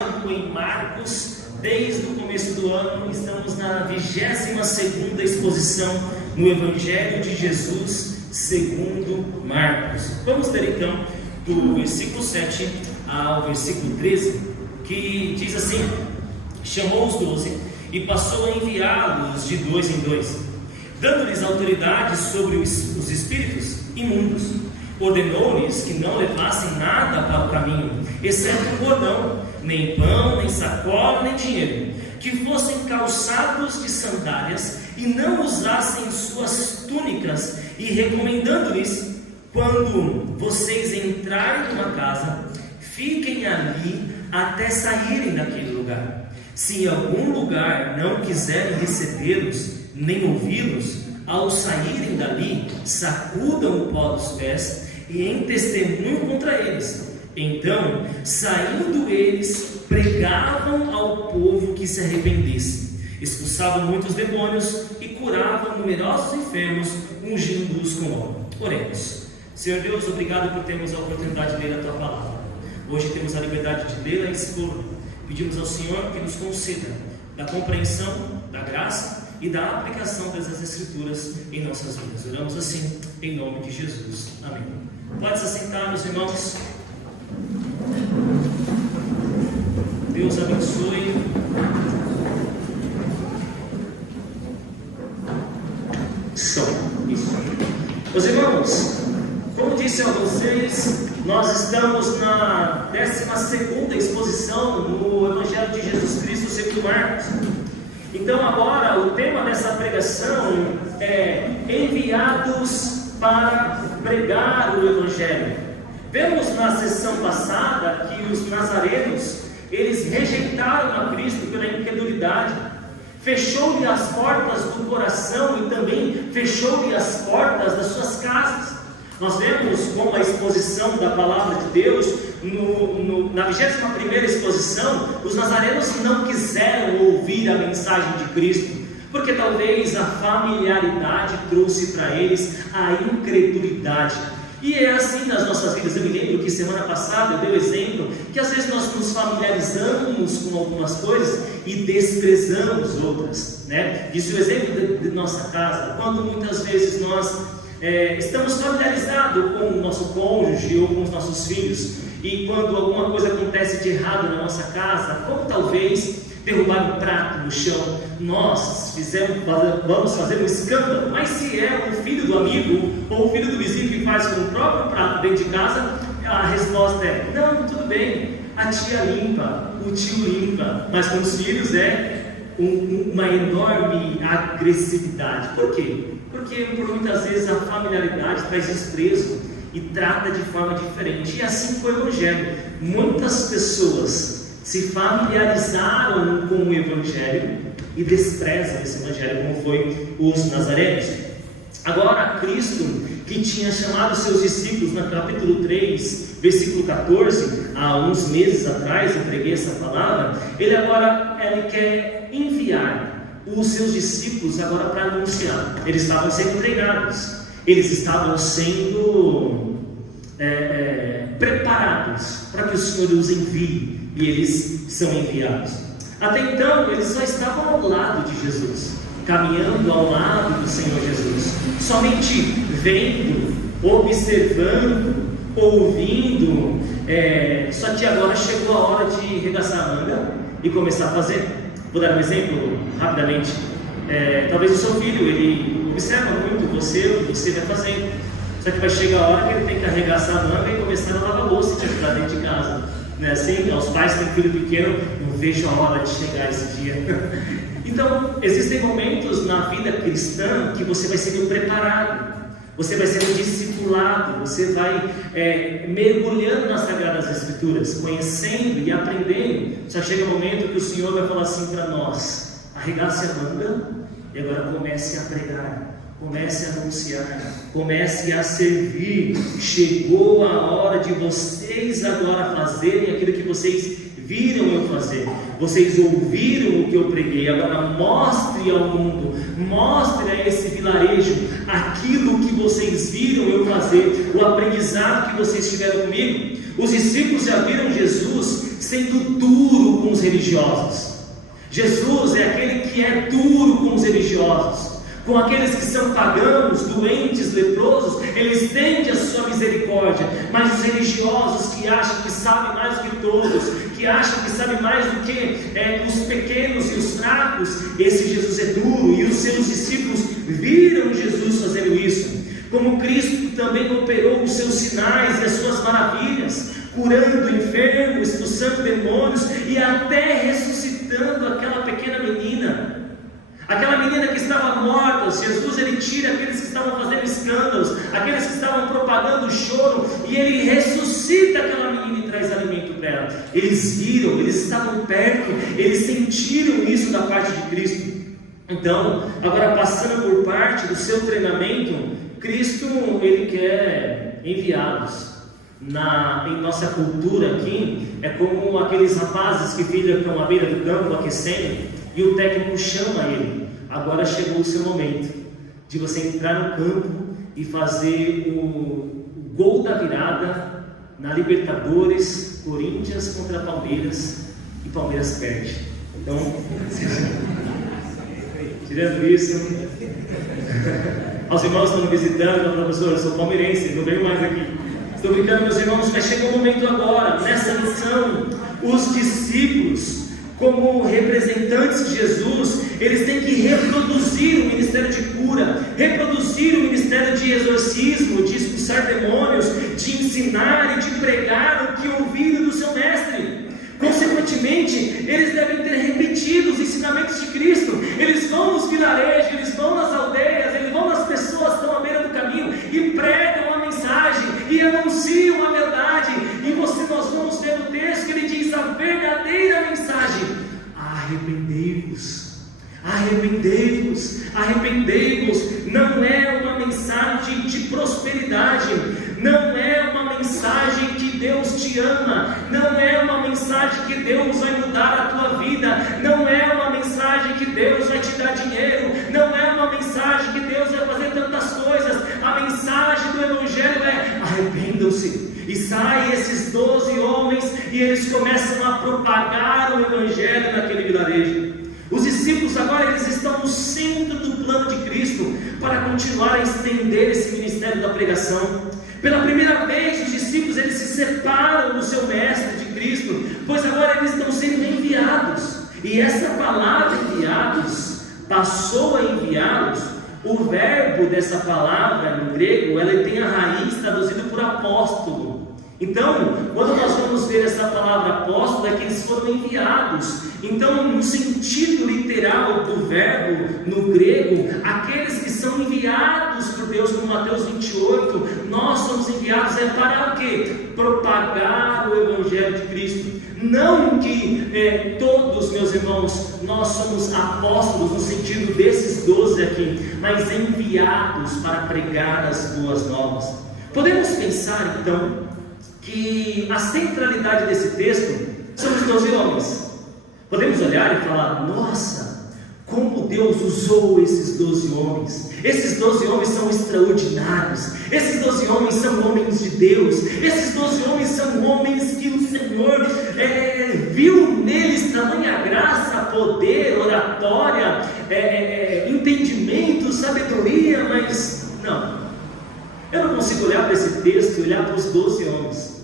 Em Marcos, desde o começo do ano, estamos na 22ª exposição no Evangelho de Jesus segundo Marcos. Vamos ler então do versículo 7 ao versículo 13, que diz assim: chamou os 12 e passou a enviá-los de dois em dois, dando-lhes autoridade sobre os espíritos imundos. Ordenou-lhes que não levassem nada para o caminho, exceto um bordão, nem pão, nem sacola, nem dinheiro, que fossem calçados de sandálias e não usassem suas túnicas, e recomendando-lhes: quando vocês entrarem numa casa, fiquem ali até saírem daquele lugar. Se em algum lugar não quiserem recebê-los, nem ouvi-los, ao saírem dali, sacudam o pó dos pés e em testemunho contra eles. Então, saindo eles, pregavam ao povo que se arrependesse, expulsavam muitos demônios e curavam numerosos enfermos, ungindo-os com óleo. Oremos. Senhor Deus, obrigado por termos a oportunidade de ler a Tua Palavra. Hoje temos a liberdade de lê-la e expor. Pedimos ao Senhor que nos conceda da compreensão, da graça e da aplicação dessas Escrituras em nossas vidas. Oramos assim, em nome de Jesus. Amém. Pode se assentar, meus irmãos. Deus abençoe. Isso. Meus irmãos, como disse a vocês, nós estamos na 12ª exposição no Evangelho de Jesus Cristo segundo Marcos. Então agora o tema dessa pregação é enviados para pregar o Evangelho. Vemos na sessão passada que os nazarenos, eles rejeitaram a Cristo pela incredulidade, fechou-lhe as portas do coração e também fechou-lhe as portas das suas casas. Nós vemos como a exposição da palavra de Deus, na 21ª exposição, os nazarenos não quiseram ouvir a mensagem de Cristo, porque talvez a familiaridade trouxe para eles a incredulidade. E é assim nas nossas vidas. Eu me lembro que semana passada eu dei o exemplo que às vezes nós nos familiarizamos com algumas coisas e desprezamos outras, né? Disse o exemplo de nossa casa, quando muitas vezes nós estamos familiarizados com o nosso cônjuge ou com os nossos filhos, e quando alguma coisa acontece de errado na nossa casa, como talvez derrubar um prato no chão, nós vamos fazer um escândalo. Mas se é o filho do amigo ou o filho do vizinho que faz com o próprio prato dentro de casa, a resposta é: não, tudo bem, a tia limpa, o tio limpa. Mas com os filhos é uma enorme agressividade. Por quê? Porque por muitas vezes a familiaridade traz desprezo e trata de forma diferente. E assim foi o Evangelho. Muitas pessoas se familiarizaram com o Evangelho e desprezam esse Evangelho, como foi os nazarenos. Agora Cristo, que tinha chamado seus discípulos no capítulo 3, versículo 14, há uns meses atrás eu preguei essa palavra, ele quer enviar os seus discípulos agora para anunciar. Eles estavam sendo treinados, eles estavam sendo preparados para que o Senhor os envie, e eles são enviados. Até então eles só estavam ao lado de Jesus, caminhando ao lado do Senhor Jesus, somente vendo, observando, ouvindo, só que agora chegou a hora de arregaçar a manga e começar a fazer. Vou dar um exemplo rapidamente. Talvez o seu filho, ele observa muito você, o que você vai fazendo, só que vai chegar a hora que ele tem que arregaçar a manga e começar a lavar a louça e te ajudar dentro de casa, né? Assim, aos pais que têm filho pequeno, não vejo a hora de chegar esse dia. Então, existem momentos na vida cristã que você vai sendo preparado, você vai sendo discipulado, você vai mergulhando nas Sagradas Escrituras, conhecendo e aprendendo. Só chega um momento que o Senhor vai falar assim para nós: arregace a manga e agora comece a pregar, comece a anunciar, comece a servir. Chegou a hora de vocês agora fazerem aquilo que vocês viram eu fazer, vocês ouviram o que eu preguei, agora mostre ao mundo, mostre a esse vilarejo aquilo que vocês viram eu fazer, o aprendizado que vocês tiveram comigo. Os discípulos já viram Jesus sendo duro com os religiosos. Jesus é aquele que é duro com os religiosos, com aqueles que são pagãos, doentes, leprosos. Ele estende a sua misericórdia. Mas os religiosos que acham que sabem mais do que todos, que acham que sabem mais do que os pequenos e os fracos, esse Jesus é duro. E os seus discípulos viram Jesus fazendo isso. Como Cristo também operou os seus sinais e as suas maravilhas, curando enfermos, expulsando demônios e até ressuscitando aquela pequena menina. Aquela menina que estava morta, Jesus ele tira aqueles que estavam fazendo escândalos, aqueles que estavam propagando o choro, e ele ressuscita aquela menina e traz alimento para ela. Eles viram, eles estavam perto, eles sentiram isso da parte de Cristo. Então, agora passando por parte do seu treinamento, Cristo ele quer enviados. Em nossa cultura aqui, é como aqueles rapazes que ficam à beira do campo aquecendo, e o técnico chama ele. Agora chegou o seu momento de você entrar no campo e fazer o gol da virada na Libertadores, Corinthians contra Palmeiras, e Palmeiras perde. Então, tirando isso, aos irmãos que estão me visitando, professor, eu sou palmeirense, não venho mais aqui. Estou brincando, meus irmãos, mas chegou o momento agora. Nessa missão, os discípulos, como representantes de Jesus, eles têm que reproduzir o ministério de cura, reproduzir o ministério de exorcismo, de expulsar demônios, de ensinar e de pregar o que ouviram do seu mestre. Consequentemente, eles devem ter repetido os ensinamentos de Cristo. Eles vão nos vilarejos, eles vão nas aldeias, eles vão nas pessoas que estão à beira do caminho e pregam a mensagem e anunciam a verdade. E nós vamos ver no texto que ele diz a verdadeira mensagem: arrependei-vos, arrependei-vos, arrependei-vos. Não é uma mensagem de prosperidade, não é uma mensagem que Deus te ama, não é uma mensagem que Deus vai mudar a tua vida, não é uma mensagem que Deus vai te dar dinheiro, não é uma mensagem que Deus vai fazer tantas coisas. A mensagem do Evangelho é: arrependam-se. E saem esses 12 homens e eles começam a propagar o Evangelho naquele vilarejo. Os discípulos agora eles estão no centro do plano de Cristo para continuar a estender esse ministério da pregação. Pela primeira vez os discípulos eles se separam do seu mestre de Cristo, pois agora eles estão sendo enviados. E essa palavra enviados passou a enviá-los. O verbo dessa palavra no grego, ela tem a raiz traduzido por apóstolo. Então, quando nós vamos ver essa palavra apóstolo, é que eles foram enviados. Então, no sentido literal do verbo no grego, aqueles que são enviados por Deus, como Mateus 28, nós somos enviados para o quê? Propagar o Evangelho de Cristo. Não que todos, meus irmãos, nós somos apóstolos no sentido desses 12 aqui, mas enviados para pregar as boas novas. Podemos pensar então que a centralidade desse texto são os 12 homens. Podemos olhar e falar: nossa, como Deus usou esses 12 homens. Esses 12 homens são extraordinários. Esses 12 homens são homens de Deus. Esses 12 homens são homens que o Senhor viu neles tamanha graça, poder, oratória, entendimento, sabedoria. Mas não, eu não consigo olhar para esse texto e olhar para os 12 homens.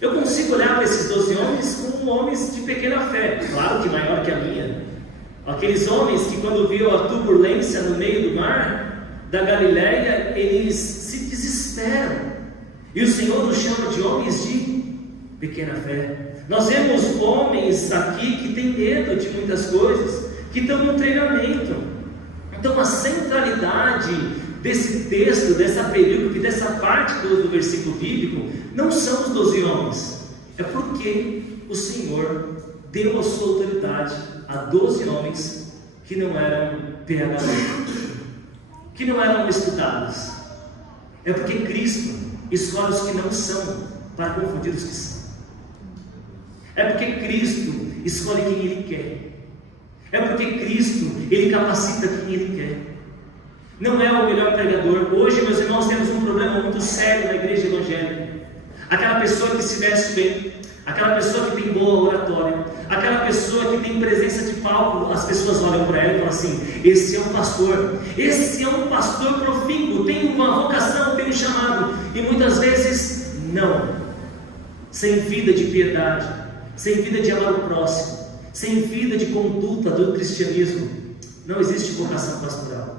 Eu consigo olhar para esses 12 homens como homens de pequena fé, claro que maior que a minha. Aqueles homens que, quando viram a turbulência no meio do mar da Galileia, eles se desesperam. E o Senhor nos chama de homens de pequena fé. Nós vemos homens aqui que têm medo de muitas coisas, que estão no treinamento. Então a centralidade desse texto, dessa perícope, dessa parte do versículo bíblico, não são os 12 homens. É porque o Senhor deu a sua autoridade a 12 homens que não eram PhD, que não eram estudados. É porque Cristo escolhe os que não são para confundir os que são. É porque Cristo escolhe quem Ele quer. É porque Cristo, Ele capacita quem Ele quer. Não é o melhor pregador. Hoje, meus irmãos, temos um problema muito sério na igreja evangélica. Aquela pessoa que se veste bem, Aquela pessoa que tem boa oratória, aquela pessoa que tem presença de palco, as pessoas olham para ela e falam assim: esse é um pastor profícuo, tem uma vocação, tem um chamado. E muitas vezes não, sem vida de piedade, sem vida de amar o próximo, sem vida de conduta do cristianismo, não existe vocação pastoral.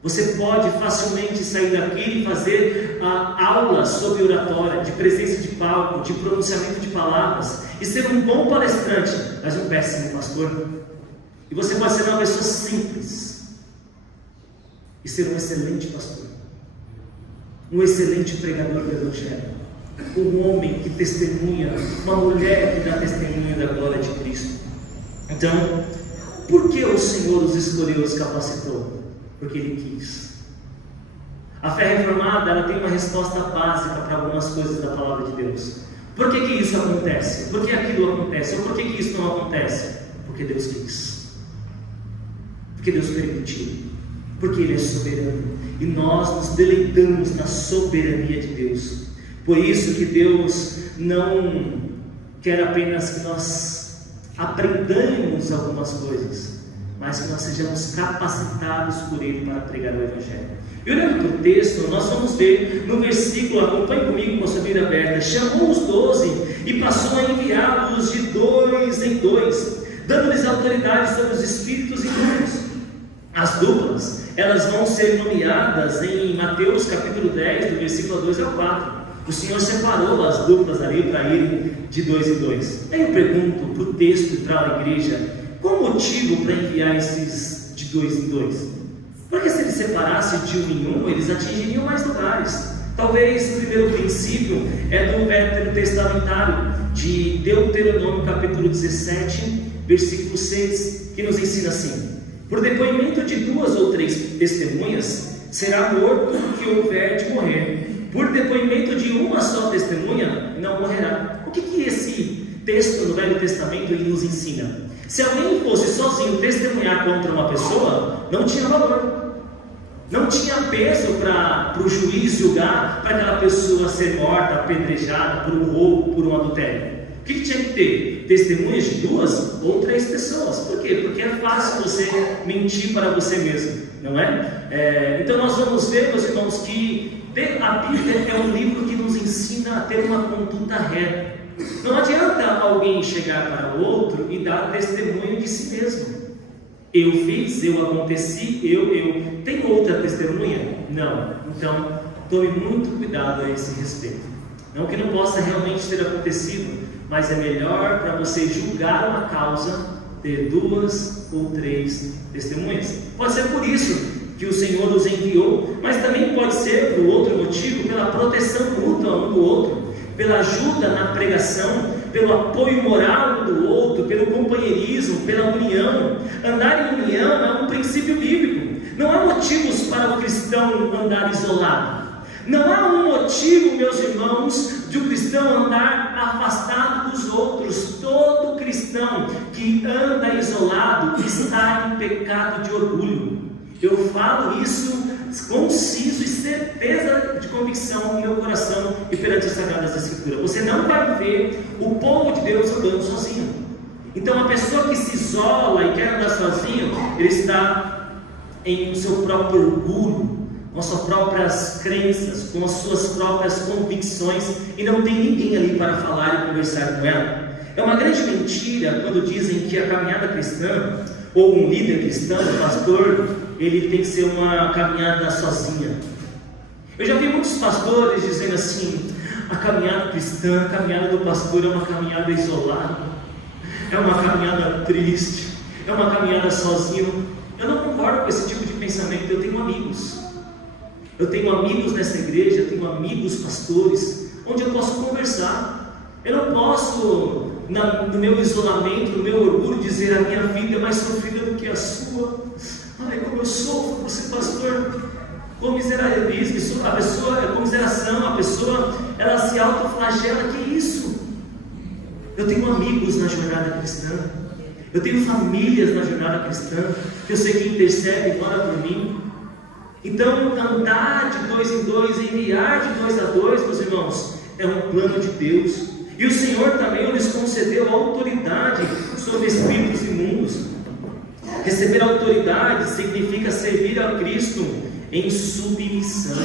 Você pode facilmente sair daqui e fazer aula sobre oratória, de presença de palco, de pronunciamento de palavras, e ser um bom palestrante, mas um péssimo pastor. E você pode ser uma pessoa simples e ser um excelente pastor, um excelente pregador do Evangelho, um homem que testemunha, uma mulher que dá testemunho da glória de Cristo. Então, por que o Senhor os escolheu, os capacitou? Porque Ele quis. A fé reformada, ela tem uma resposta básica para algumas coisas da palavra de Deus. Por que isso acontece? Por que aquilo acontece? Ou por que isso não acontece? Porque Deus quis. Porque Deus permitiu. Porque Ele é soberano. E nós nos deleitamos na soberania de Deus. Por isso que Deus não quer apenas que nós aprendamos algumas coisas, mas que nós sejamos capacitados por Ele para pregar o Evangelho. E olhando para o texto, nós vamos ver no versículo, acompanhe comigo com a sua Bíblia aberta: chamou os 12 e passou a enviá-los de 2 em 2, dando-lhes autoridade sobre os espíritos imundos. As duplas, elas vão ser nomeadas em Mateus capítulo 10, do versículo 2 ao 4. O Senhor separou as duplas ali para irem de 2 em 2. Aí eu pergunto para o texto e para a igreja: qual o motivo para enviar esses de 2 em 2? Porque se ele separasse de 1 em 1, eles atingiriam mais lugares. Talvez o primeiro princípio é do Vétero Testamentário, de Deuteronômio capítulo 17, versículo 6, que nos ensina assim: por depoimento de 2 ou 3 testemunhas, será morto o que houver de morrer. Por depoimento de uma só testemunha, não morrerá. O que esse texto no Velho Testamento nos ensina? Se alguém fosse sozinho testemunhar contra uma pessoa, não tinha valor, não tinha peso para o juiz julgar, para aquela pessoa ser morta, apedrejada por um roubo, por um adultério. O que tinha que ter? Testemunhas de 2 ou 3 pessoas. Por quê? Porque é fácil você mentir para você mesmo, não é? Então nós vamos ver, meus irmãos, que a Bíblia é um livro que nos ensina a ter uma conduta reta. Não adianta alguém chegar para o outro e dar testemunho de si mesmo. Eu fiz, eu aconteci, eu. Tem outra testemunha? Não. Então, tome muito cuidado a esse respeito. Não que não possa realmente ter acontecido, mas é melhor para você julgar uma causa ter 2 ou 3 testemunhas. Pode ser por isso que o Senhor os enviou, mas também pode ser por outro motivo, pela proteção mútua um do outro, pela ajuda na pregação, pelo apoio moral um do outro, pelo companheirismo, pela união. Andar em união é um princípio bíblico. Não há motivos para o cristão andar isolado. Não há um motivo, meus irmãos, de o cristão andar afastado dos outros. Todo cristão que anda isolado está em pecado de orgulho. Eu falo isso conciso e certeza de convicção no meu coração e perante as Sagradas Escrituras. Você não vai ver o povo de Deus andando sozinho. Então, a pessoa que se isola e quer andar sozinho, ele está em seu próprio orgulho, com as suas próprias crenças, com as suas próprias convicções, e não tem ninguém ali para falar e conversar com ela. É uma grande mentira quando dizem que a caminhada cristã, ou um líder cristão, um pastor, ele tem que ser uma caminhada sozinha. Eu já vi muitos pastores dizendo assim: a caminhada cristã, a caminhada do pastor é uma caminhada isolada, é uma caminhada triste, é uma caminhada sozinho. Eu não concordo com esse tipo de pensamento. Eu tenho amigos nessa igreja, eu tenho amigos pastores, onde eu posso conversar. Eu não posso, no meu isolamento, no meu orgulho, dizer: a minha vida é mais sofrida do que a sua. Ai, como eu sofro por ser pastor. Com miserabilismo, a pessoa, com miseração, a pessoa, ela se autoflagela. Que isso? Eu tenho amigos na jornada cristã, eu tenho famílias na jornada cristã, que eu sei que intercedem e oram por mim. Então, andar de 2 em 2, enviar de 2 a 2, meus irmãos, é um plano de Deus. E o Senhor também lhes concedeu autoridade sobre espíritos imundos. Receber autoridade significa servir a Cristo em submissão.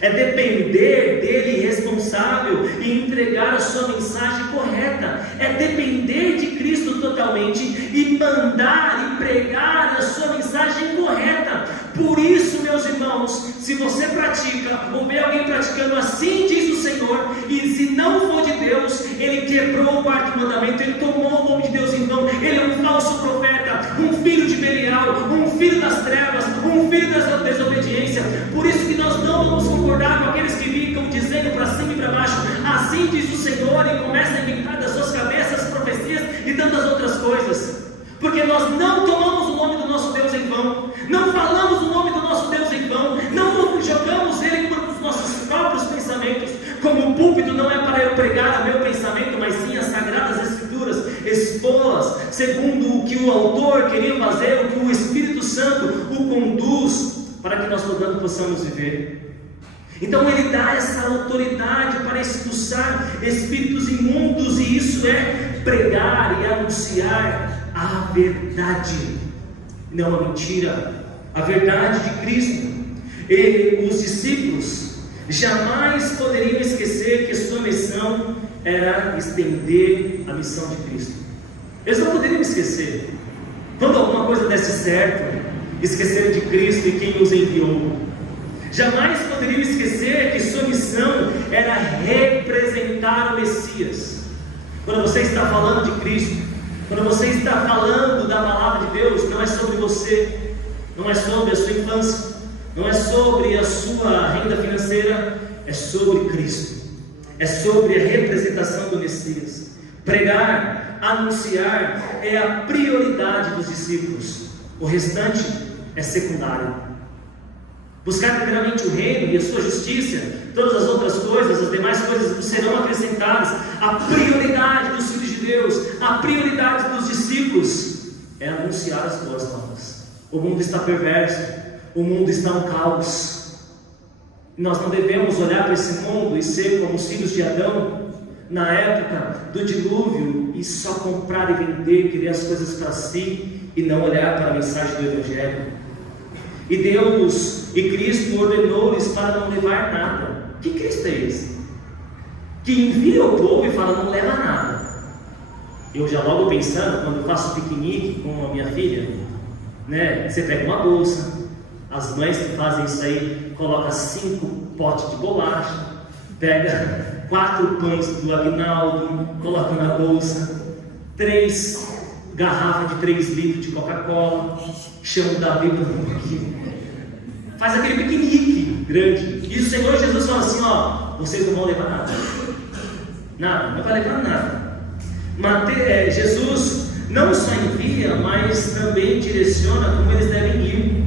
É depender dele responsável e entregar a sua mensagem correta. É depender de Cristo totalmente e mandar e pregar a sua mensagem correta. Por isso, meus irmãos, se você pratica ou vê alguém praticando assim diz o Senhor, e se não for de Deus, ele quebrou o quarto mandamento, ele tomou o nome de Deus em vão, ele é um falso profeta, um filho de Belial, um filho das trevas, um filho da desobediência. Por isso que nós não vamos concordar com aqueles que ficam dizendo para cima e para baixo, assim diz o Senhor, e começam a inventar das suas cabeças profecias e tantas outras coisas. Porque nós não tomamos o nome do nosso Deus em vão, não falamos o nome do nosso Deus em vão, não jogamos ele por os nossos próprios pensamentos. Como o púlpito não é para eu pregar o meu pensamento, mas sim as sagradas escrituras, expô-las segundo o que o autor queria fazer, o que o Espírito Santo o conduz, para que nós possamos viver. Então ele dá essa autoridade para expulsar espíritos imundos, e isso é pregar e anunciar a verdade, não a mentira, a verdade de Cristo. E os discípulos jamais poderiam esquecer que sua missão era estender a missão de Cristo. Eles não poderiam esquecer. Quando alguma coisa desse certo, esqueceram de Cristo e quem os enviou. Jamais poderiam esquecer que sua missão era representar o Messias. Quando você está falando de Cristo, quando você está falando da palavra de Deus, não é sobre você, não é sobre a sua infância, não é sobre a sua renda financeira, é sobre Cristo, é sobre a representação do Messias. Pregar, anunciar é a prioridade dos discípulos, o restante é secundário. Buscar primeiramente o reino e a sua justiça, todas as outras coisas, as demais coisas serão acrescentadas. A prioridade dos filhos de Deus, a prioridade dos discípulos é anunciar as boas novas. O mundo está perverso, o mundo está um caos. Nós não devemos olhar para esse mundo e ser como os filhos de Adão na época do dilúvio e só comprar e vender, querer as coisas para si e não olhar para a mensagem do Evangelho. E Deus e Cristo ordenou-lhes para não levar nada. Que Cristo é esse? Que envia o povo e fala, não leva nada. Eu já logo pensando, quando eu faço piquenique com a minha filha, né? Você pega uma bolsa, as mães que fazem isso aí, coloca 5 potes de bolacha, pega 4 pães do Aguinaldo, coloca na bolsa, 3 garrafas de 3 litros de Coca-Cola, chama o Davi para um pouquinho, faz aquele piquenique grande. E o Senhor Jesus fala assim, ó, vocês não vão levar nada, não vai levar nada. Jesus não só envia, mas também direciona como eles devem ir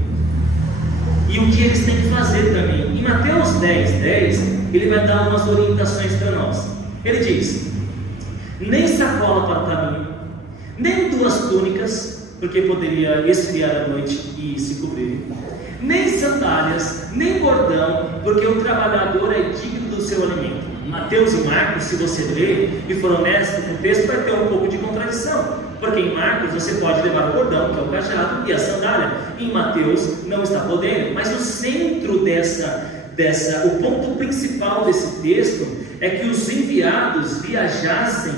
e o que eles têm que fazer também. Em Mateus 10:10, ele vai dar umas orientações para nós. Ele diz, nem sacola para o caminho, nem 2 túnicas, porque poderia esfriar à noite e se cobrir, nem sandálias, nem bordão, porque o trabalhador é digno do seu alimento. Mateus e Marcos, se você ler e for honesto com o texto, vai ter um pouco de contradição, porque em Marcos você pode levar o bordão, que é o cajado, e a sandália. Em Mateus não está podendo, mas o centro o ponto principal desse texto é que os enviados viajassem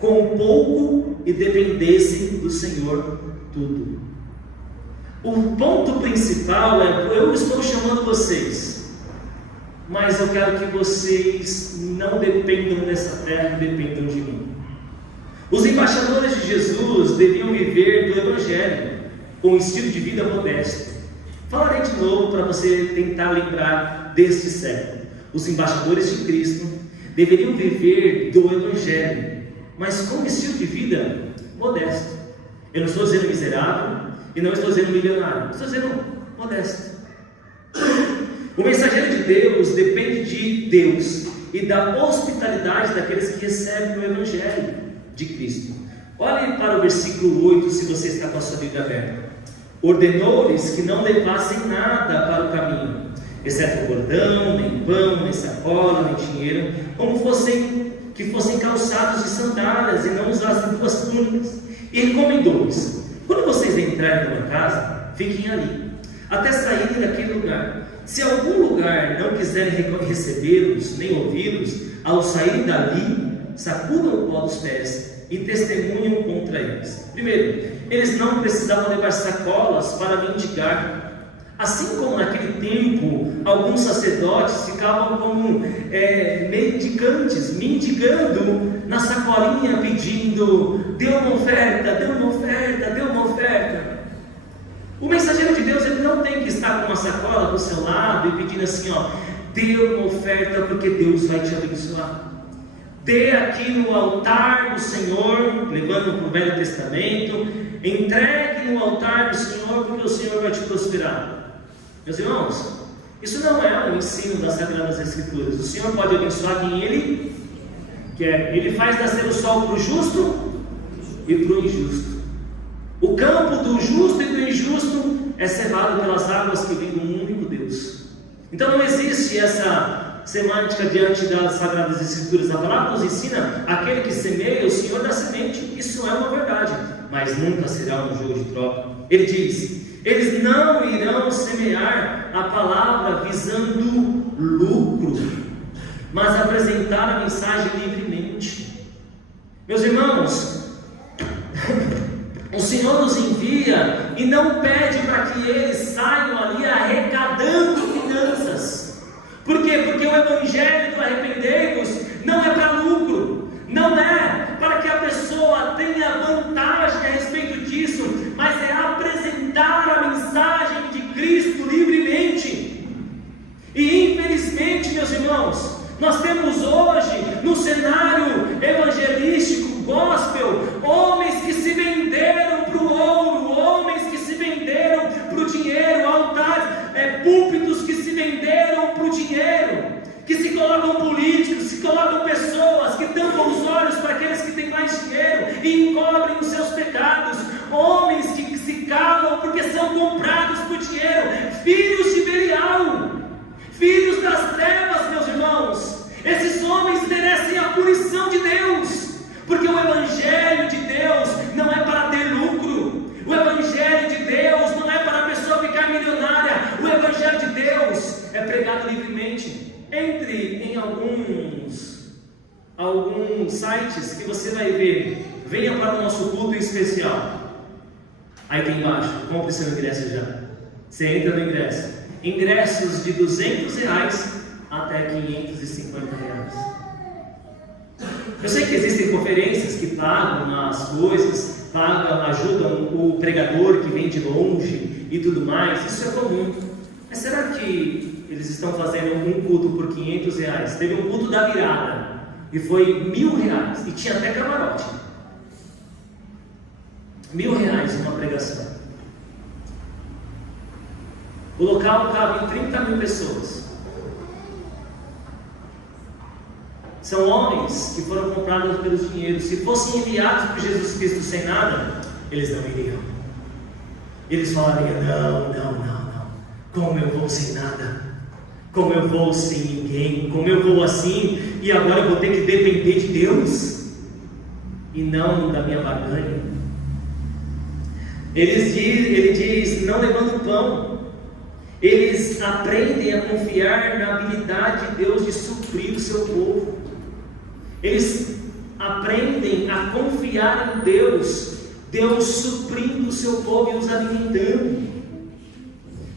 com pouco e dependessem do Senhor tudo. O ponto principal é, eu estou chamando vocês, mas eu quero que vocês não dependam dessa terra, dependam de mim. Os embaixadores de Jesus deviam viver do Evangelho, com um estilo de vida modesto. Falarei de novo para você tentar lembrar deste século. Os embaixadores de Cristo deveriam viver do Evangelho, mas com um estilo de vida modesto. Eu não estou dizendo miserável e não estou dizendo milionário, estou dizendo modesto. O mensageiro de Deus depende de Deus e da hospitalidade daqueles que recebem o Evangelho de Cristo. Olhe para o versículo 8, se você está com a sua Bíblia aberta. Ordenou-lhes que não levassem nada para o caminho, exceto bordão, nem pão, nem sacola, nem dinheiro, como fossem que fossem calçados de sandálias e não usassem 2 túnicas. E recomendou-lhes: quando vocês entrarem numa casa, fiquem ali, até saírem daquele lugar. Se algum lugar não quiserem recebê-los, nem ouvi-los, ao saírem dali, sacudam o pó dos pés e testemunham contra eles. Primeiro, eles não precisavam levar sacolas para mendigar. Assim como naquele tempo, alguns sacerdotes ficavam como mendigantes, mendigando na sacolinha, pedindo: dê uma oferta, dê uma oferta, dê uma oferta. O mensageiro de Deus, ele não tem que estar com uma sacola do seu lado e pedindo assim: dê uma oferta porque Deus vai te abençoar. Dê aqui no altar do Senhor, levando para o Velho Testamento, entregue no altar do Senhor porque o Senhor vai te prosperar. Meus irmãos, isso não é um ensino das Sagradas Escrituras. O Senhor pode abençoar quem Ele quer. Ele faz nascer o sol para o justo e para o injusto. O campo do justo e do injusto é cevado pelas águas que vêm do único Deus. Então não existe essa semântica diante das Sagradas Escrituras. A palavra nos ensina: aquele que semeia, o Senhor dá semente. Isso é uma verdade, mas nunca será um jogo de troca. Ele diz: eles não irão semear a palavra visando lucro, mas apresentar a mensagem livremente. Meus irmãos, o Senhor nos envia e não pede para que eles saiam ali arrecadando finanças. Por quê? Porque o Evangelho do arrependei-vos não é para lucro, não é para que a pessoa tenha vantagem a respeito disso, mas é apresentar a mensagem de Cristo livremente. E infelizmente, meus irmãos, nós temos hoje no cenário evangelístico, gospel, homens que se venderam para o ouro, homens que se venderam para o dinheiro, altares, púlpitos que se venderam para o dinheiro, que se colocam políticos, se colocam pessoas que tampam os olhos para aqueles que têm mais dinheiro e encobrem os seus pecados, homens que se calam porque são comprados por dinheiro, filhos de Belial, filhos das trevas, meus irmãos. Esses homens merecem a punição de Deus, porque o Evangelho de Deus não é para ter lucro, o Evangelho de Deus não é para a pessoa ficar milionária, o Evangelho de Deus é pregado livremente. Entre em alguns sites que você vai ver: venha para o nosso culto especial. Aí tem embaixo: compre seu ingresso já. Você entra no ingresso. Ingressos de R$200 até R$550. Eu sei que existem conferências que pagam as coisas, ajudam o pregador que vem de longe e tudo mais. Isso é comum. Mas será que eles estão fazendo um culto por R$500? Teve um culto da virada e foi R$1.000 e tinha até camarote. R$1.000 uma pregação. O local cabe em 30.000 pessoas. São homens que foram comprados pelos dinheiros. Se fossem enviados por Jesus Cristo sem nada, eles não iriam. Eles falariam: não. Como eu vou sem nada? Como eu vou sem ninguém? Como eu vou assim? E agora eu vou ter que depender de Deus e não da minha barganha. Ele diz: não levando pão. Eles aprendem a confiar na habilidade de Deus de suprir o seu povo. Eles aprendem a confiar em Deus, Deus suprindo o seu povo e os alimentando.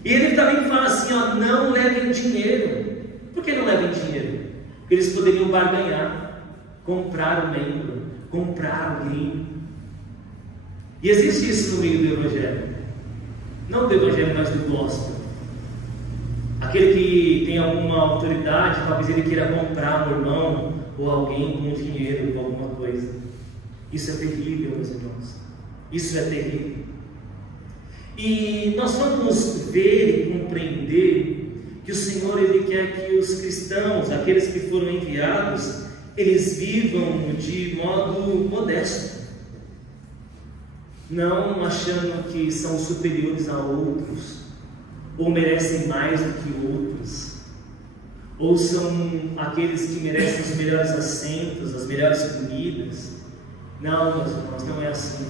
E ele também fala assim: não levem dinheiro. Por que não levem dinheiro? Porque eles poderiam barganhar, comprar o membro, comprar alguém. E existe isso no meio do Evangelho. Não do Evangelho, mas do gospel. Aquele que tem alguma autoridade, talvez ele queira comprar um irmão ou alguém com dinheiro, com alguma coisa. Isso é terrível, meus irmãos. Isso é terrível. E nós vamos ver e compreender que o Senhor, Ele quer que os cristãos, aqueles que foram enviados, eles vivam de modo modesto, não achando que são superiores a outros, ou merecem mais do que outros, Ou são aqueles que merecem os melhores assentos, as melhores comidas? Não, meus irmãos, não é assim.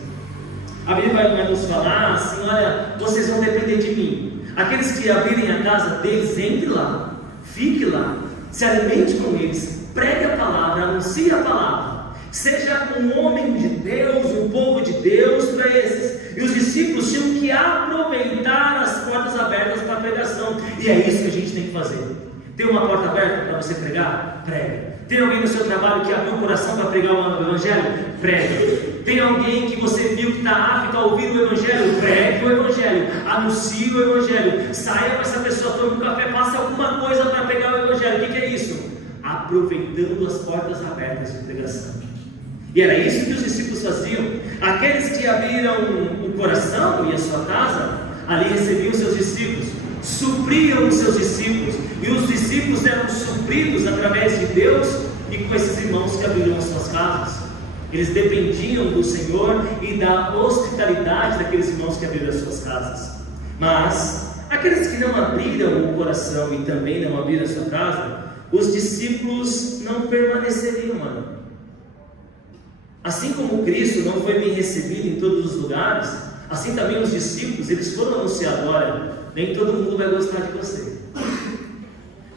A Bíblia vai nos falar assim: olha, vocês vão depender de mim. Aqueles que abrirem a casa deles, entre lá, fique lá, se alimente com eles, pregue a palavra, anuncie a palavra. Seja um homem de Deus, um povo de Deus para esses. E os discípulos tinham que aproveitar as portas abertas para a pregação. E é isso que a gente tem que fazer. Tem uma porta aberta para você pregar? Prega. Tem alguém no seu trabalho que abriu o coração para pregar o Evangelho? Prega. Tem alguém que você viu que está apto a ouvir o Evangelho? Pregue o Evangelho. Anuncie o Evangelho. Saia com essa pessoa, tome um café, faça alguma coisa para pregar o Evangelho. O que é isso? Aproveitando as portas abertas de pregação. E era isso que os discípulos faziam. Aqueles que abriram o coração e a sua casa, ali recebiam seus discípulos, supriam os seus discípulos, e os discípulos eram supridos através de Deus e com esses irmãos que abriram as suas casas. Eles dependiam do Senhor e da hospitalidade daqueles irmãos que abriram as suas casas. Mas aqueles que não abriram o coração e também não abriram a sua casa, os discípulos não permaneceriam, mano. Assim como Cristo não foi bem recebido em todos os lugares, assim também os discípulos, eles foram anunciar: olha, nem todo mundo vai gostar de você.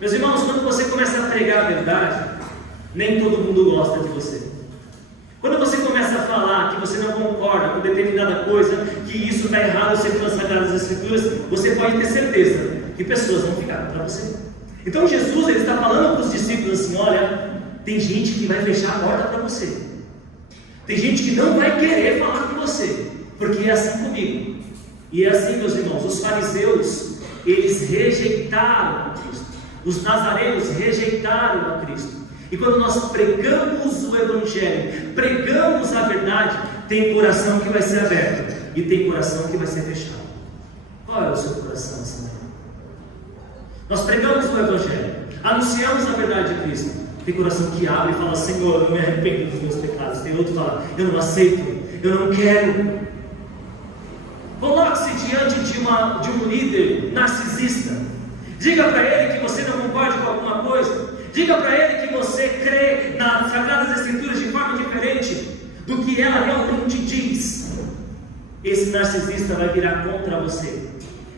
Meus irmãos, quando você começa a pregar a verdade, nem todo mundo gosta de você. Quando você começa a falar que você não concorda com determinada coisa, que isso está errado segundo as Sagradas Escrituras, você pode ter certeza que pessoas vão ficar contra você. Então Jesus, ele está falando para os discípulos assim: olha, tem gente que vai fechar a porta para você. Tem gente que não vai querer falar com você, porque é assim comigo. E é assim, meus irmãos, os fariseus, eles rejeitaram a Cristo. Os nazarenos rejeitaram a Cristo. E quando nós pregamos o Evangelho, pregamos a verdade, tem coração que vai ser aberto e tem coração que vai ser fechado. Qual é o seu coração, Senhor? Nós pregamos o Evangelho, anunciamos a verdade de Cristo. Tem coração que abre e fala: Senhor, eu me arrependo dos meus pecados. Tem outro que fala: eu não aceito, eu não quero. Coloque-se diante de um líder narcisista. Diga para ele que você não concorda com alguma coisa. Diga para ele que você crê nas Sagradas Escrituras de forma diferente do que ela realmente diz. Esse narcisista vai virar contra você.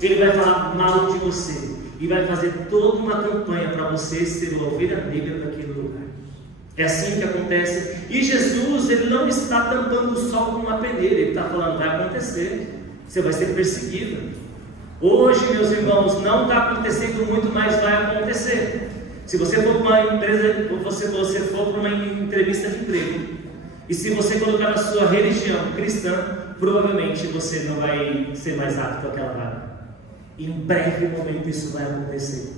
Ele vai falar mal de você e vai fazer toda uma campanha para você ser o ovelha negra daquele lugar. É assim que acontece. E Jesus, ele não está tampando o sol com uma peneira. Ele está falando: vai acontecer, você vai ser perseguido. Hoje, meus irmãos, não está acontecendo muito, mas vai acontecer. Se você for para uma empresa, você for para uma entrevista de emprego, e se você colocar na sua religião cristã, provavelmente você não vai ser mais apto àquela vaga. Em breve momento isso vai acontecer.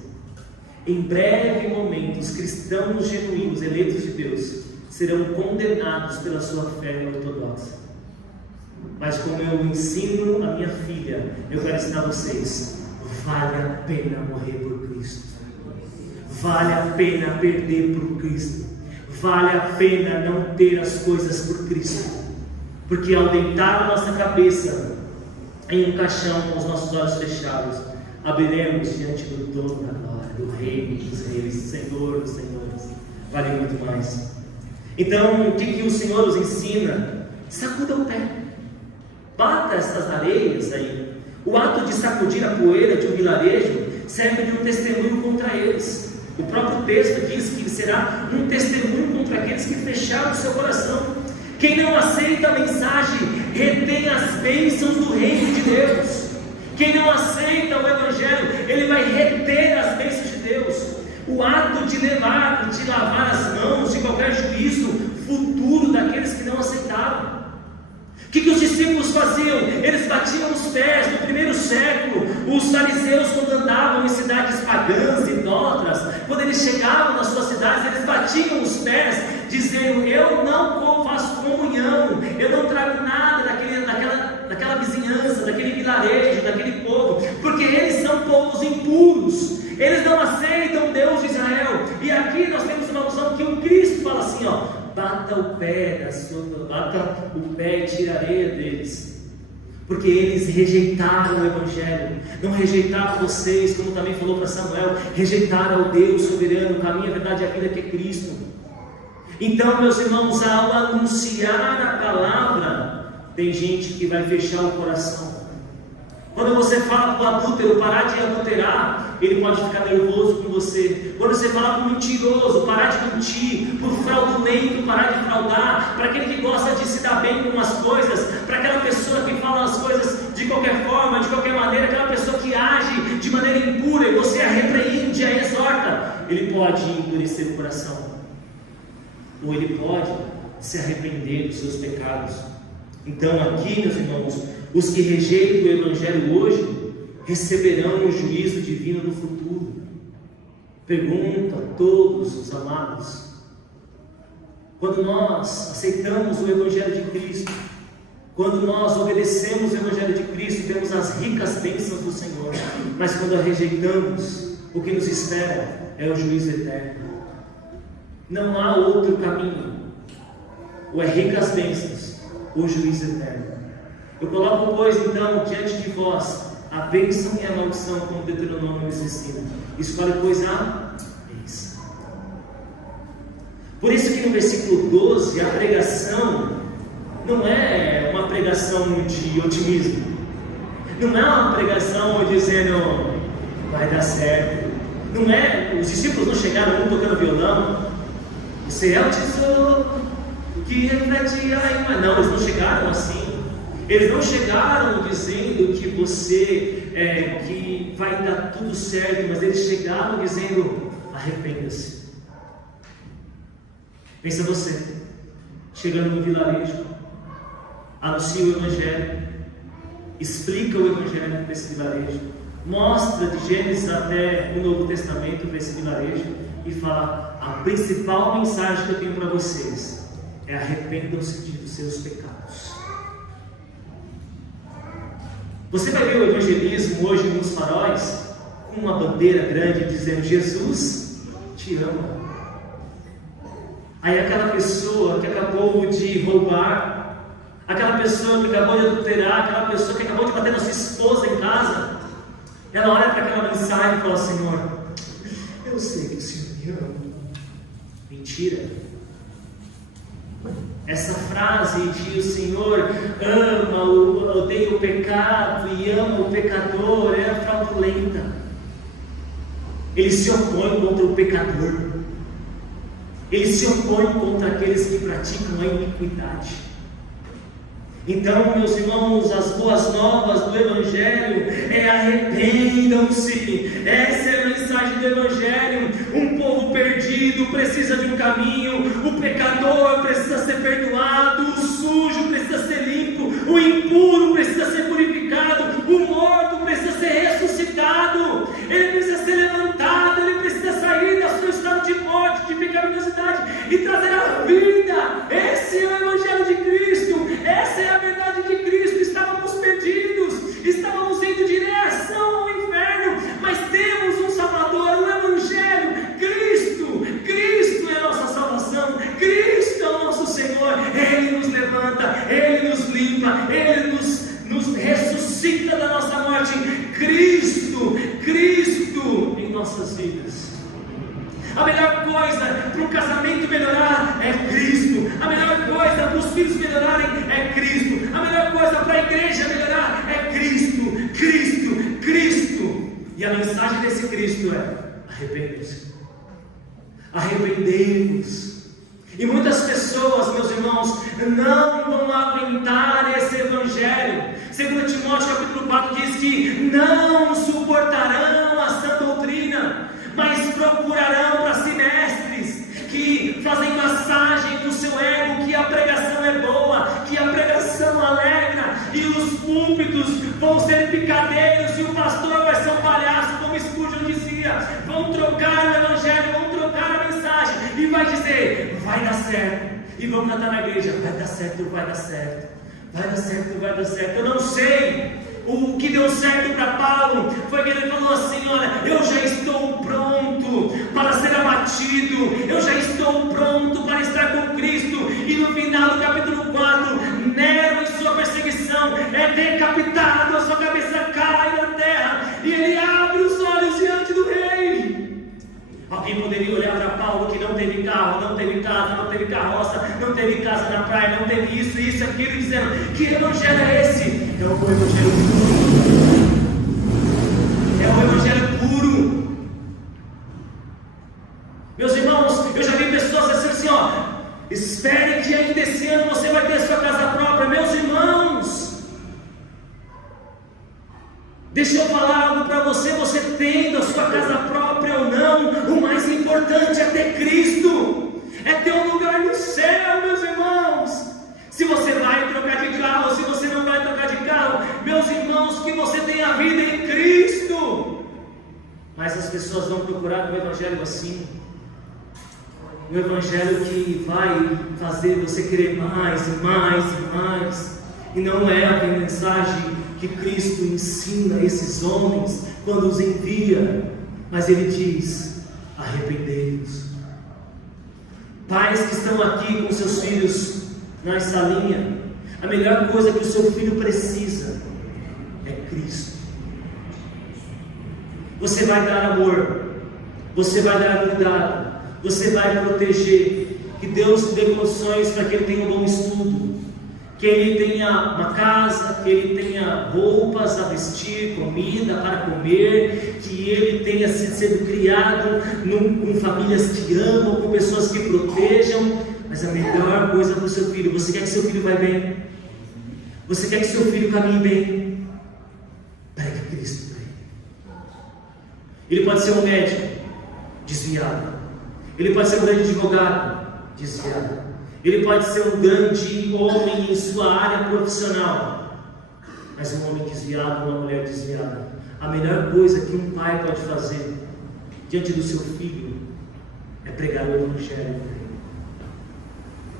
Em breve momento, os cristãos genuínos, eleitos de Deus, serão condenados pela sua fé ortodoxa. Mas como eu ensino a minha filha, eu quero ensinar vocês: vale a pena morrer por Cristo. Vale a pena perder por Cristo. Vale a pena não ter as coisas por Cristo. Porque ao deitar a nossa cabeça em um caixão com os nossos olhos fechados, abriremos diante do dono da glória, do Rei dos Reis, Senhor dos Senhores. Vale muito mais. Então, o que o Senhor nos ensina? Sacuda o pé. Bata essas areias aí. O ato de sacudir a poeira de um vilarejo serve de um testemunho contra eles. O próprio texto diz que será um testemunho contra aqueles que fecharam o seu coração. Quem não aceita a mensagem retém as bênçãos do reino de Deus. Quem não aceita o Evangelho, ele vai reter as bênçãos de Deus. O ato de lavar as mãos de qualquer juízo futuro daqueles que não aceitaram. O que os discípulos faziam? Eles batiam os pés. No primeiro século, os fariseus, quando andavam em cidades pagãs, idólatras, quando eles chegavam nas suas cidades, eles batiam os pés, dizendo: eu não faço comunhão, eu não trago nada daquela vizinhança, daquele vilarejo, daquele povo, porque eles são povos impuros, eles não aceitam o Deus de Israel. E aqui nós temos uma noção que o Cristo fala assim: bata o pé e tira a areia deles. porque eles rejeitaram o Evangelho. Não rejeitaram vocês, como também falou para Samuel, rejeitaram o Deus soberano, o caminho, a verdade e a vida, que é Cristo. Então, meus irmãos, ao anunciar a palavra, tem gente que vai fechar o coração. Quando você fala para o adúltero parar de adulterar, ele pode ficar nervoso com você. Quando você fala para o mentiroso parar de mentir, para o fraudulento parar de fraudar, para aquele que gosta de se dar bem com as coisas, para aquela pessoa que fala as coisas de qualquer forma, de qualquer maneira, aquela pessoa que age de maneira impura e você a repreende, a exorta, ele pode endurecer o coração, ou ele pode se arrepender dos seus pecados. Então aqui, meus irmãos, os que rejeitam o Evangelho hoje receberão o juízo divino no futuro. Pergunto a todos os amados: quando nós aceitamos o Evangelho de Cristo, quando nós obedecemos o Evangelho de Cristo, temos as ricas bênçãos do Senhor, mas quando a rejeitamos, o que nos espera é o juízo eterno. Não há outro caminho, ou é ricas bênçãos, ou juízo eterno. Eu coloco, pois, então, diante de vós a bênção e a maldição, como Deuteronômio nos ensina. Escolhe, pois, a bênção. Por isso que no versículo 12, a pregação não é uma pregação de otimismo. Não é uma pregação dizendo, vai dar certo. Não é, os discípulos não chegaram um tocando violão. Você é o tesouro que reflete a imagem. Não, eles não chegaram assim. Eles não chegaram dizendo que você, que vai dar tudo certo, mas eles chegaram dizendo, arrependa-se. Pensa você, chegando no vilarejo, anuncia o Evangelho, explica o Evangelho para esse vilarejo, mostra de Gênesis até o Novo Testamento para esse vilarejo e fala, a principal mensagem que eu tenho para vocês é arrependam-se dos seus pecados. Você vai ver o evangelismo hoje nos faróis com uma bandeira grande dizendo, Jesus te ama. Aí aquela pessoa que acabou de roubar, aquela pessoa que acabou de adulterar, aquela pessoa que acabou de bater na sua esposa em casa, ela olha para aquela mensagem e fala, Senhor, eu sei que o Senhor me ama. Mentira. Essa frase de o Senhor ama, odeia o pecado e ama o pecador é fraudulenta. Ele se opõe contra o pecador. Ele se opõe contra aqueles que praticam a iniquidade. Então, meus irmãos, as boas novas do Evangelho é arrependam-se. Essa é a mensagem do Evangelho. Um povo perdido precisa de um caminho, o pecador precisa ser perdoado, o sujo precisa ser limpo, o impuro precisa ser purificado, o morto precisa ser ressuscitado, ele precisa ser levantado, ele precisa sair do seu estado de morte, de pecaminosidade e trazer a vida. Esse é o Evangelho de Cristo, essa é a verdade de Cristo. Estávamos perdidos, estávamos indo em direção ao inferno, mas temos um Salvador, o Evangelho, Cristo é a nossa salvação, Cristo é o nosso Senhor. Ele nos levanta, Ele nos limpa, Ele nos ressuscita da nossa morte. Cristo em nossas vidas. A melhor coisa para o casamento melhorar é Cristo. A melhor coisa para os filhos melhorarem é Cristo. A melhor coisa para a igreja melhorar é Cristo. E a mensagem desse Cristo é: arrependam-se. Arrependei-vos. E muitas pessoas, meus irmãos, não vão aguentar esse Evangelho. 2 Timóteo capítulo 4 diz que não suportarão a sã doutrina, mas procurarão para si mestres que fazem massagem no seu ego, que a pregação é boa, que a pregação alegra, e os púlpitos vão ser picadeiros, e o pastor vai ser um palhaço, como Spurgeon dizia. Vão trocar o Evangelho, vão trocar a mensagem, e vai dizer, vai dar certo, e vão cantar na igreja, vai dar certo, vai dar certo, vai dar certo, vai dar certo. Eu não sei. O que deu certo para Paulo foi que ele falou assim: olha, eu já estou pronto para ser abatido, eu já estou pronto para estar com Cristo. E no final do capítulo 4, Nero, em sua perseguição, é decapitado Alguém poderia olhar para Paulo que não teve carro, não teve casa, não teve carroça, não teve casa na praia, não teve isso, aquilo, dizendo: que evangelho é esse? É o evangelho puro. É o evangelho puro. Meus irmãos, eu já vi pessoas assim, espere que ainda esse ano você vai ter sua casa própria. Meus irmãos, deixa eu falar algo para você. Você tendo a sua casa própria ou não, o mais importante é ter Cristo, é ter um lugar no céu, meus irmãos. Se você vai trocar de carro, ou se você não vai trocar de carro, meus irmãos, que você tenha a vida em Cristo. Mas as pessoas vão procurar um evangelho assim, um evangelho que vai fazer você querer mais e mais e mais, e não é a mensagem que Cristo ensina esses homens quando os envia, mas Ele diz: arrependei-vos. Pais que estão aqui com seus filhos na salinha, a melhor coisa que o seu filho precisa é Cristo. Você vai dar amor, você vai dar cuidado, você vai proteger. Que Deus dê condições para que ele tenha um bom estudo, que ele tenha uma casa, que ele tenha roupas a vestir, comida para comer, que ele tenha sido criado com famílias que amam, com pessoas que protejam. Mas a melhor coisa para o seu filho: você quer que seu filho vá bem? Você quer que seu filho caminhe bem? Pregue Cristo para ele. Ele pode ser um médico desviado, ele pode ser um grande advogado desviado, ele pode ser um grande homem em sua área profissional, mas um homem desviado, uma mulher desviada. A melhor coisa que um pai pode fazer diante do seu filho é pregar o evangelho,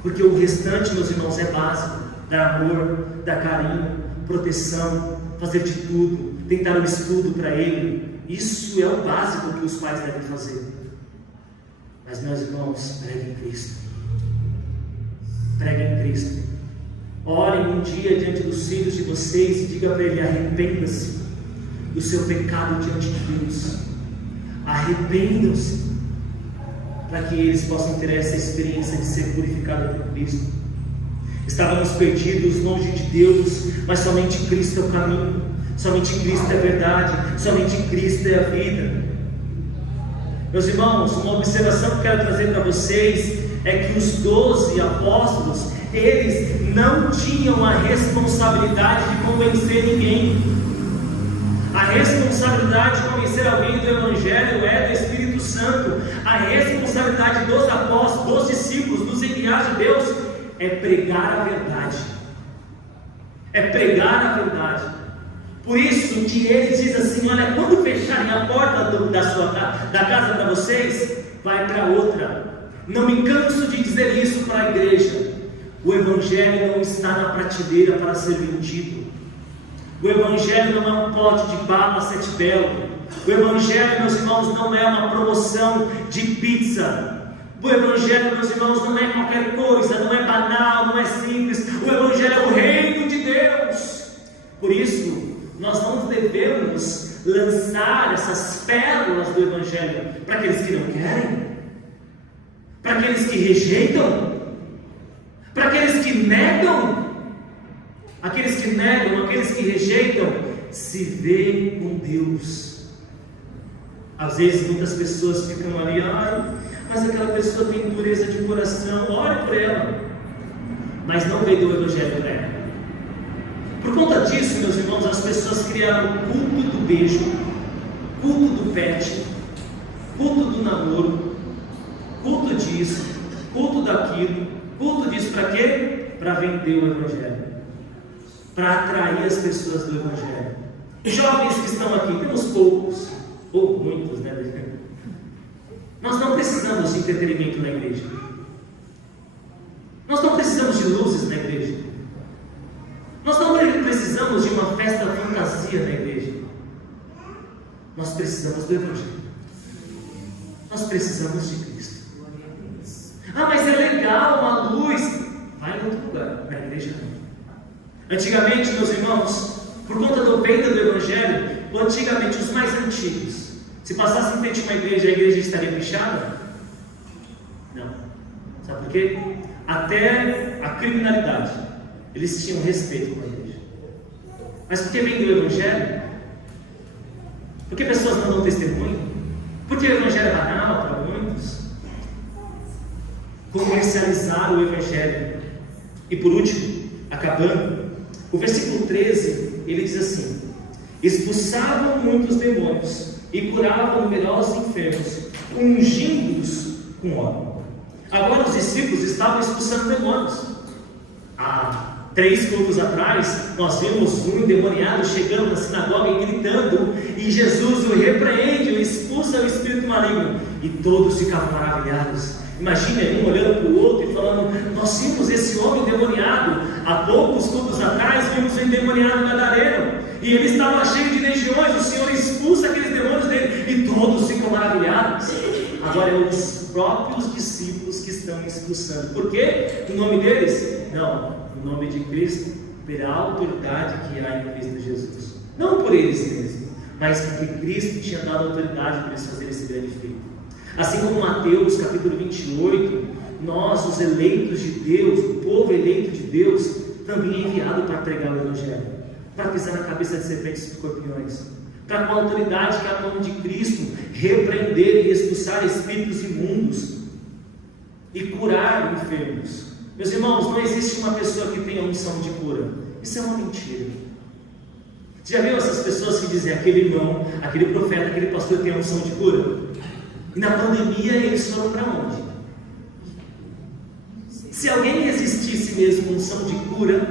porque o restante, meus irmãos, é básico: dar amor, dar carinho, proteção, fazer de tudo, tentar um estudo para ele. Isso é o básico que os pais devem fazer. Mas, meus irmãos, preguem Cristo. Preguem Cristo. Orem um dia diante dos filhos de vocês e diga para ele: arrependa-se do seu pecado diante de Deus. Arrependam-se, para que eles possam ter essa experiência de ser purificados por Cristo. Estávamos perdidos, longe de Deus, mas somente Cristo é o caminho, somente Cristo é a verdade, somente Cristo é a vida. Meus irmãos, uma observação que eu quero trazer para vocês é que os 12 apóstolos, eles não tinham a responsabilidade de convencer ninguém. A responsabilidade de convencer alguém do Evangelho é do Espírito Santo. A responsabilidade dos apóstolos, dos discípulos, dos enviados de Deus, é pregar a verdade. É pregar a verdade. Por isso que ele diz assim: olha, quando fecharem a porta da casa para vocês, vai para outra. Não me canso de dizer isso para a igreja: o Evangelho não está na prateleira para ser vendido. O Evangelho não é um pote de bala sete belo. O Evangelho, meus irmãos, não é uma promoção de pizza. O Evangelho, meus irmãos, não é qualquer coisa, não é banal, não é simples. O Evangelho é o reino de Deus. Por isso, nós não devemos lançar essas pérolas do Evangelho para aqueles que não querem, para aqueles que rejeitam, para aqueles que negam. Aqueles que negam, aqueles que rejeitam, se vê com Deus. Às vezes muitas pessoas ficam ali: mas aquela pessoa tem dureza de coração, ore por ela, mas não vê do Evangelho para ela. Por conta disso, meus irmãos, as pessoas criaram o culto do beijo, culto do pet, culto do namoro, culto disso, culto daquilo, culto disso para quê? Para vender o Evangelho, para atrair as pessoas do Evangelho. Jovens que estão aqui, temos poucos, ou muitos, né? Nós não precisamos de entretenimento na igreja. Nós não precisamos de luzes na igreja. Nós não precisamos de uma festa fantasia na igreja. Nós precisamos do Evangelho. Nós precisamos de Cristo. Mas é legal uma luz. Vai em outro lugar, na igreja não. Antigamente, meus irmãos, por conta do venda do Evangelho, antigamente os mais antigos, Se passasse em frente a uma igreja, a igreja estaria pichada? Não. Sabe por quê? Até a criminalidade, eles tinham respeito com a igreja. Mas por que vem do Evangelho? Por que pessoas não dão testemunho? Porque o Evangelho é banal para muitos. Comercializar o Evangelho. E por último, acabando, o versículo 13, ele diz assim: expulsavam muitos demônios e curavam numerosos enfermos, ungindo-os com óleo. Agora os discípulos estavam expulsando demônios. Há 3 cultos atrás, nós vimos um endemoniado chegando na sinagoga e gritando, e Jesus o repreende, o expulsa o espírito maligno, e todos ficavam maravilhados. Imagina um olhando para o outro e falando: nós vimos esse homem endemoniado, há poucos cultos atrás vimos um endemoniado gadareno, e ele estava cheio de legiões, o Senhor expulsa aqueles demônios dele, e todos ficam maravilhados. Agora é os próprios discípulos que estão expulsando. Por quê? O nome deles? Não, o nome de Cristo, pela autoridade que há em Cristo Jesus. Não por eles mesmos, mas porque Cristo tinha dado autoridade para eles fazerem esse grande feito. Assim como Mateus capítulo 28, nós, os eleitos de Deus, o povo eleito de Deus, também é enviado para pregar o Evangelho, para pisar na cabeça de serpentes e escorpiões, para com a autoridade que há no nome de Cristo, repreender e expulsar espíritos imundos e curar enfermos. Meus irmãos, não existe uma pessoa que tenha unção de cura. Isso é uma mentira. Já viu essas pessoas que dizem: aquele irmão, aquele profeta, aquele pastor tem a unção de cura? E na pandemia eles foram para onde? Se alguém existisse mesmo unção de cura,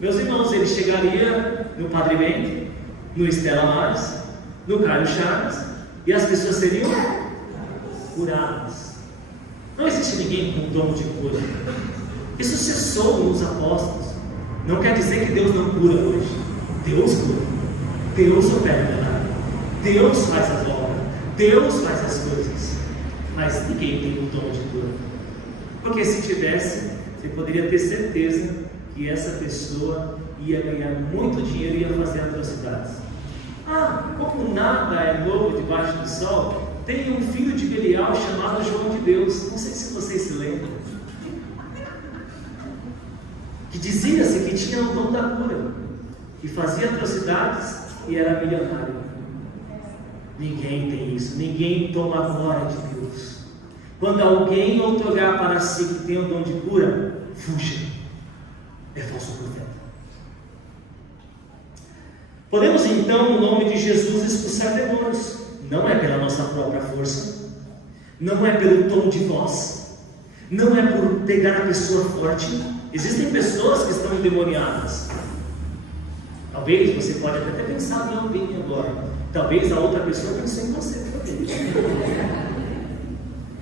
meus irmãos, ele chegaria no Padre Bento, no Estela Maris, no Carlos Chagas, e as pessoas seriam curadas. Não existe ninguém com dom de cura. Isso cessou nos apóstolos. Não quer dizer que Deus não cura hoje. Deus cura. Deus opera milagre. Deus faz as obras. Deus faz as coisas. Mas ninguém tem o dom de cura. Porque se tivesse, você poderia ter certeza que essa pessoa ia ganhar muito dinheiro e ia fazer atrocidades. Como nada é novo debaixo do sol, tem um filho de Belial chamado João de Deus. Não sei se vocês se lembram. Que dizia-se que tinha o dom da cura, que fazia atrocidades e era milionário. Ninguém tem isso. Ninguém toma a glória de Deus. Quando alguém outorgar para si que tem o dom de cura, fuja. É falso profeta. Podemos então, no nome de Jesus, expulsar demônios. Não é pela nossa própria força, não é pelo tom de voz, não é por pegar a pessoa forte. Existem pessoas que estão endemoniadas. Talvez você pode até ter pensado em alguém agora. Talvez a outra pessoa pensou em você também.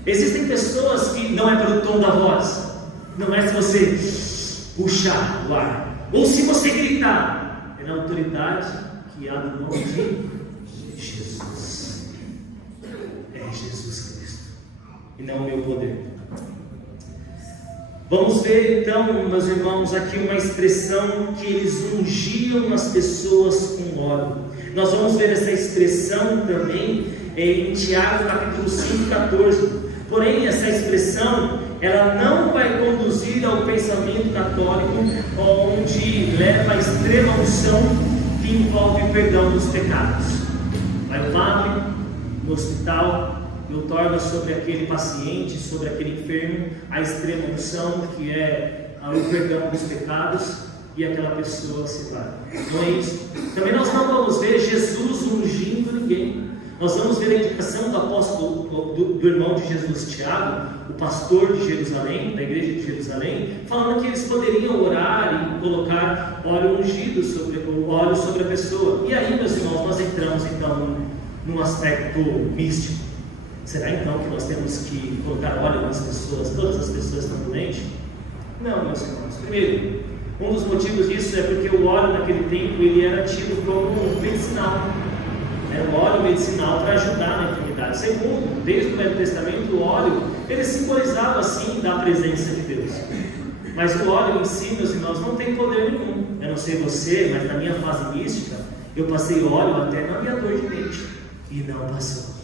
Existem pessoas que não é pelo tom da voz, não é se você puxar o ar, ou se você gritar, é na autoridade que há no nome de Jesus. É Jesus Cristo, e não o meu poder. Vamos ver então, meus irmãos, aqui uma expressão que eles ungiam as pessoas com óleo. Nós vamos ver essa expressão também em Tiago capítulo 5, 14. Porém, essa expressão, ela não vai conduzir ao pensamento católico, onde leva a extrema unção que envolve o perdão dos pecados. Vai o padre no hospital e outorga sobre aquele paciente, sobre aquele enfermo, a extrema unção, que é o perdão dos pecados, e aquela pessoa se vai. Não é isso. Também nós não vamos ver Jesus ungindo ninguém. Nós vamos ver a indicação do apóstolo, do irmão de Jesus, Tiago, o pastor de Jerusalém, da igreja de Jerusalém, falando que eles poderiam orar e colocar óleo ungido sobre a pessoa. E aí, meus irmãos, nós entramos então num aspecto místico. Será então que nós temos que colocar óleo nas pessoas? Todas as pessoas estão doentes? Não, meus irmãos. Primeiro, um dos motivos disso é porque o óleo naquele tempo ele era tido como medicinal. Era um óleo medicinal para ajudar na enfermidade. Segundo, desde o Velho Testamento, o óleo ele simbolizava assim da presença de Deus. Mas o óleo em si, meus irmãos, não tem poder nenhum. Eu não sei você, mas na minha fase mística, eu passei óleo até na minha dor de dente. E não passou.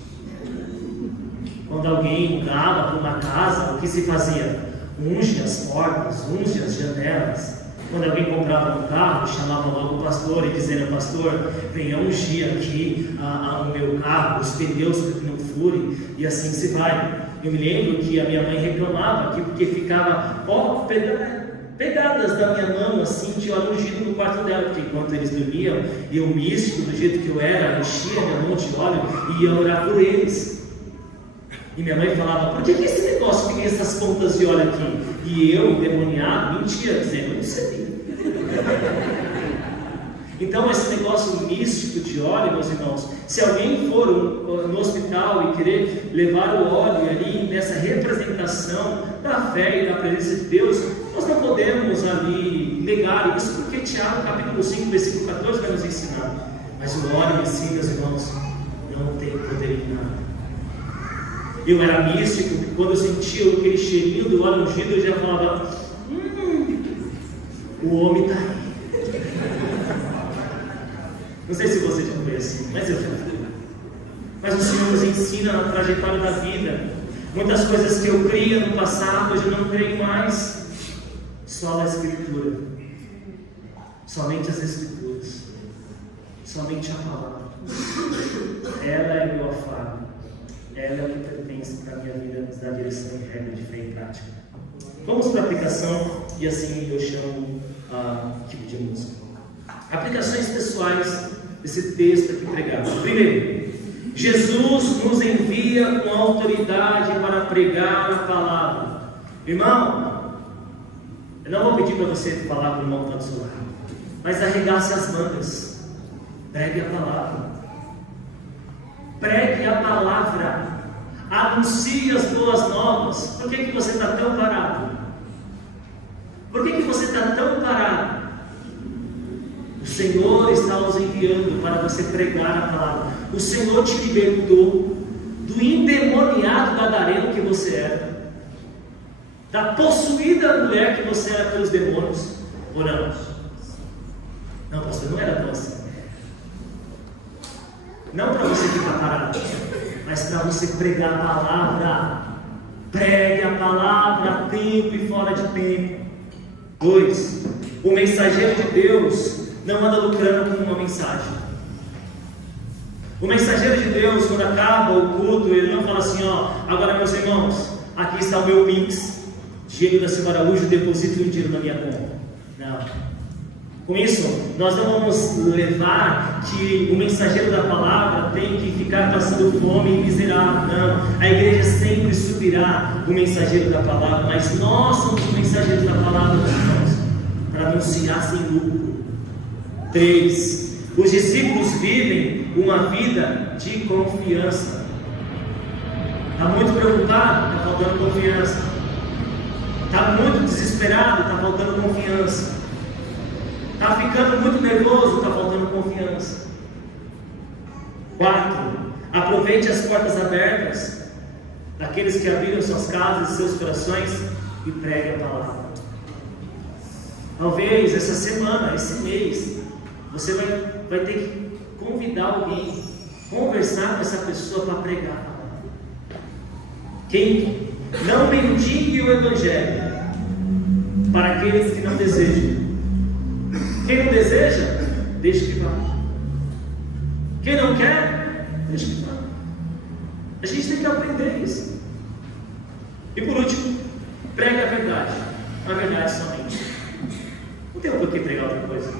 Quando alguém mudava para uma casa, o que se fazia? Unge as portas, unge as janelas. Quando alguém comprava um carro, chamava logo o pastor e dizendo: pastor, venha ungir aqui o meu carro, os pneus para que não furem, e assim se vai. Eu me lembro que a minha mãe reclamava aqui porque ficava pegadas da minha mão, assim, de óleo ungido no quarto dela, porque enquanto eles dormiam, eu místico, do jeito que eu era, enchia minha mão de óleo e ia orar por eles. E minha mãe falava: por que esse negócio tem essas pontas de óleo aqui? E eu, endemoniado, mentia, dizendo: eu não sei. Então, esse negócio místico de óleo, meus irmãos, se alguém for no hospital e querer levar o óleo ali nessa representação da fé e da presença de Deus, nós não podemos ali negar isso, porque Tiago, capítulo 5, versículo 14, vai nos ensinar. Mas o óleo em si, meus irmãos, não tem poder em nada. Eu era místico, quando eu sentia aquele cheirinho do óleo ungido, eu já falava: o homem está aí. Não sei se você já foi assim, mas eu já fui. Mas o Senhor nos ensina na trajetória da vida. Muitas coisas que eu cria no passado, hoje eu não creio mais. Só a Escritura. Somente as Escrituras. Somente a palavra. Ela é meu afago. Ela é o que pertence para a minha vida, nos dá direção e regra de fé e prática. Vamos para a aplicação, e assim eu chamo tipo de música. Aplicações pessoais desse texto aqui pregado. Primeiro, Jesus nos envia com autoridade para pregar a palavra. Irmão, eu não vou pedir para você falar para o irmão que está do seu lado, mas arregace as mangas. Pregue a palavra. Pregue a palavra. Anuncie as boas novas. Por que você está tão parado? Por que você está tão parado? O Senhor está nos enviando para você pregar a palavra. O Senhor te libertou do endemoniado gadareno que você era, da possuída mulher que você era pelos demônios. Oramos. Não, pastor, não era tão assim. Não para você ficar parado, mas para você pregar a palavra. Pregue a palavra a tempo e fora de tempo. 2. O mensageiro de Deus não anda lucrando com uma mensagem. O mensageiro de Deus, quando acaba o culto, ele não fala assim: agora meus irmãos, aqui está o meu Pix, Diego da Silva Araújo, deposite um dinheiro na minha conta. Não. Com isso, nós não vamos levar que o mensageiro da palavra tem que ficar passando fome e miserável. Não. A igreja sempre subirá o mensageiro da palavra, mas nós somos os mensageiros da palavra, irmãos, para anunciar sem lucro. 3. Os discípulos vivem uma vida de confiança. Está muito preocupado? Está faltando confiança. Está muito desesperado? Está faltando confiança. Está ficando muito nervoso? Está faltando confiança. 4. Aproveite as portas abertas daqueles que abriram suas casas e seus corações e pregue a palavra. Talvez essa semana, esse mês, você vai ter que convidar alguém, conversar com essa pessoa para pregar a palavra. Quem não mendigue o Evangelho para aqueles que não desejam. Quem não deseja, deixa que vá. Quem não quer, deixa que vá. A gente tem que aprender isso. E por último, pregue a verdade. A verdade somente. Não tem por que pregar outra coisa.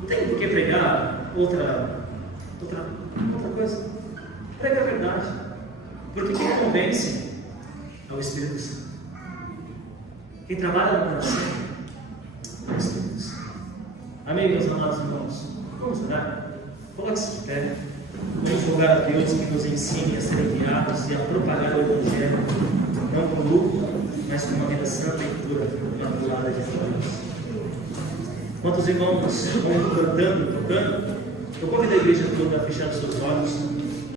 Não tem por que pregar outra coisa. Pregue a verdade. Porque quem convence é o Espírito Santo. Quem trabalha no coração é o Espírito Santo. Amém, meus amados irmãos? Vamos orar? Coloque-se de pé. Vamos rogar a Deus que nos ensine a ser enviados e a propagar o Evangelho, não com lucro, mas com uma vida santa e pura, imaculada de Deus. Quantos irmãos vão cantando, tocando? Eu convido a igreja toda a fechar os seus olhos.